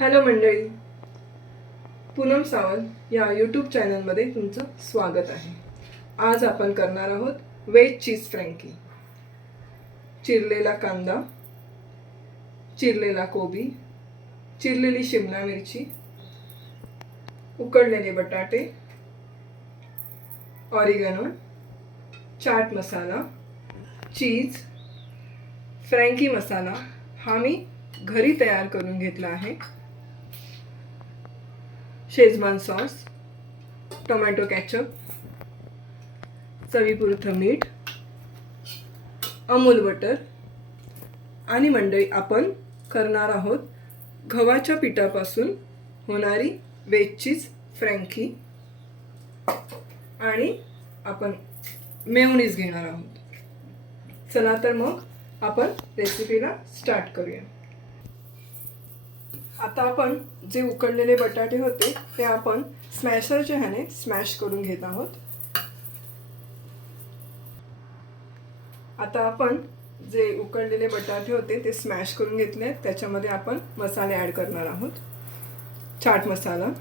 Hello मंडळी, पूनम सावंत या YouTube चॅनलमध्ये तुमचं स्वागत आहे. आज आपण करणार आहोत वेज चीज फ्रँकी. चिरलेला कांदा, चिरलेला कोबी, चिरलेली शिमला मिरची, उकडलेले बटाटे, ऑरिगॅनो, चाट मसाला, चीज, फ्रँकी मसाला हा मी घरी तयार करून घेतला आहे. शेजवान सॉस, टोमॅटो केचप, चवीपुरतं मीठ, अमूल बटर आणि मंडळी आपण करणार आहोत गव्हाच्या पिठापासून होणारी वेज चीज फ्रँकी आणि आपण मेयोनीज घेणार आहोत. चला तर मग आपण रेसिपीला स्टार्ट करूया. आता आपण जे उकडलेले बटाटे होते ते आपण स्मॅशरच्या ह्याने स्मॅश करून घेत आहोत. आता आपण जे उकडलेले बटाटे होते ते स्मॅश करून घेतले. त्याच्यामध्ये आपण मसाले ॲड करणार आहोत. चाट मसाला,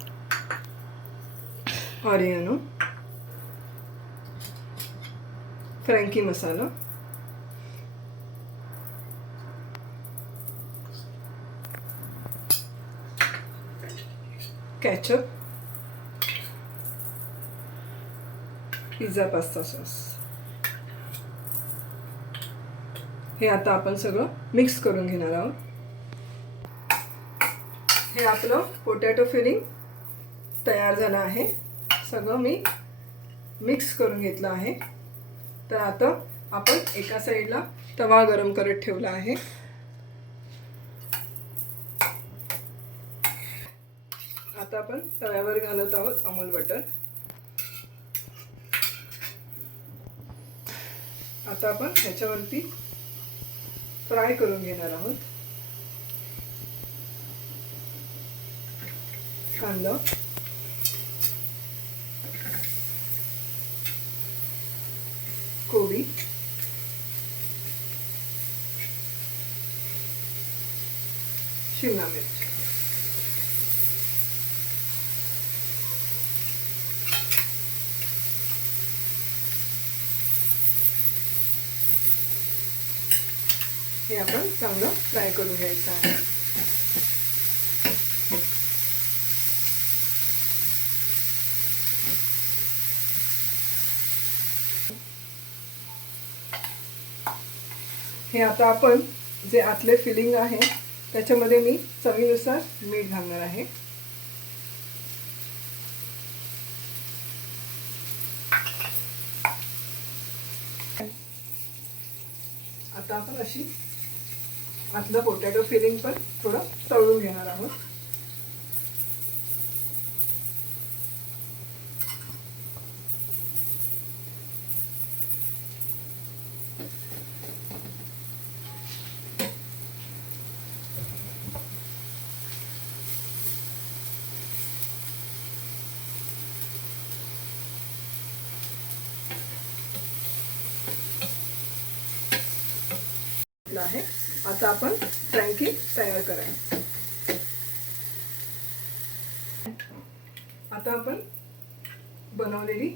ऑरिगॅनो, फ्रँकी मसाला, केचप, पिझ्झा पास्ता सॉस हे आता आपण सगळं मिक्स करून घेणार आहोत. हे आपलं पोटॅटो फिलिंग तयार झालं आहे. सगळं मी मिक्स करून घेतलं आहे. तर आता आपण एका साईडला तवा गरम करत ठेवला आहे. आता आपण तव्यावर घालत आहोत अमूल बटर. आता आपण ह्याच्यावरती फ्राय करून घेणार आहोत. कांदा, कोबी, शिमला मिरची, हे आपण चांगलं फ्राय करून घ्यायचं आहे. हे आता आपण जे आतले फिलिंग आहे त्याच्यामध्ये मी चवीनुसार मीठ घालणार आहे. आता आपण अशी आतलं पोटॅटो फिलिंग पण थोडं तळून घेणार आहोत. आहे आता आपण फ्रँकी तयार करूया. आता आपण बनवलेली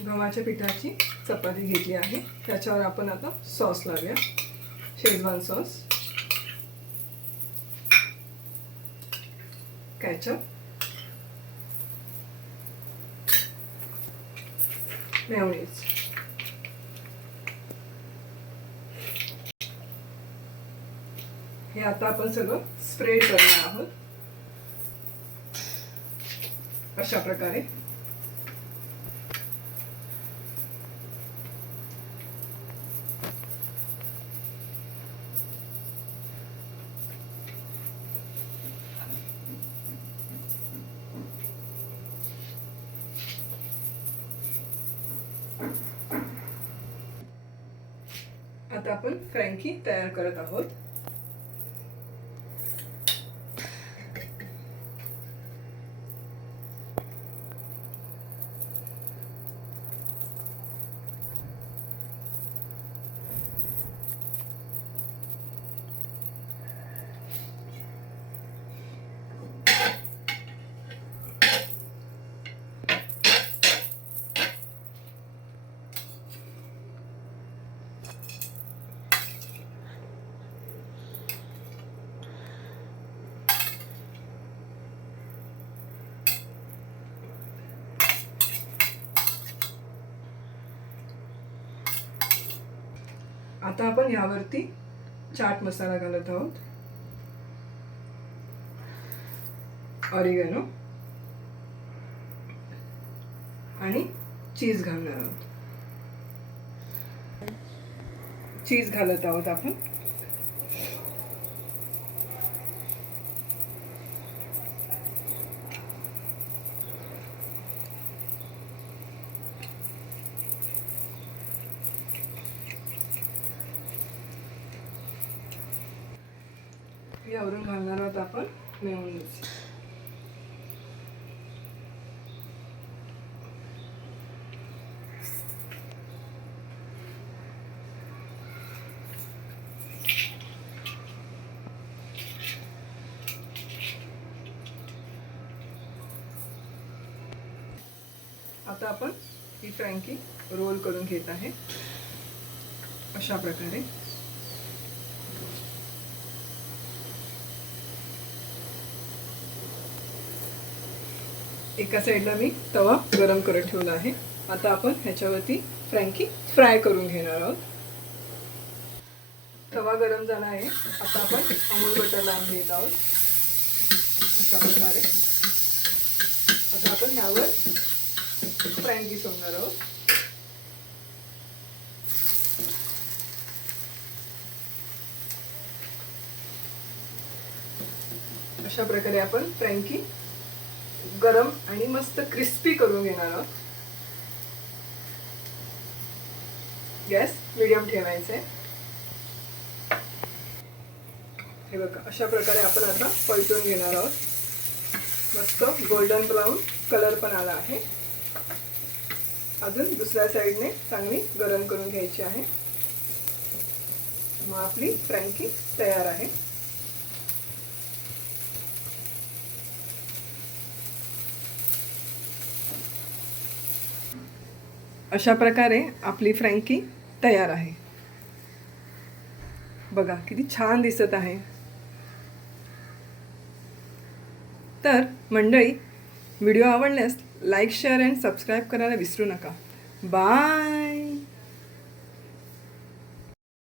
गव्हाच्या पिठाची चपाती घेतली आहे. त्याच्यावर आपण आता सॉस लावूया. Schezwan sauce, ketchup, mayonnaise. हे आता आपण सगळं स्प्रेड करणार आहोत अशा प्रकारे. आता आपण फ्रँकी तयार करत आहोत. आता आपण यावरती चाट मसाला घालत आहोत, ऑरिगॅनो आणि चीज घालणार आहोत. चीज घालत आहोत आपण. यावरून घालणार आहोत आपण मेयोनीज. आता आपण ही फ्रँकी रोल करून घेत आहे अशा प्रकारे. एका साईडला मी तवा गरम करत ठेवला आहे. आता आपण ह्याच्यावरती फ्रँकी फ्राय करून घेणार आहोत. तवा गरम झाला आहे. आता आपण अमूल बटर लावून घेत आहोत अशा प्रकारे. आता आपण ह्यावर फ्रँकी सोडणार आहोत. अशा प्रकारे आपण फ्रँकी गरम आणि मस्त क्रिस्पी करून घेणार आहोत. गॅस मीडियम ठेवायचा आहे. हे बघा, अशा प्रकारे आपण आता परतून घेणार आहोत. मस्त गोल्डन ब्राऊन कलर पण आला आहे. अजून दुसऱ्या साईडने चांगली गरम करून घ्यायची आहे. मग आपली फ्रँकी तयार आहे. अशा प्रकारे आपली फ्रँकी तयार आहे. बघा किती छान दिसत आहे. तर मंडळी, व्हिडिओ आवडल्यास लाईक, शेअर आणि सबस्क्राईब करायला विसरू नका. बाय.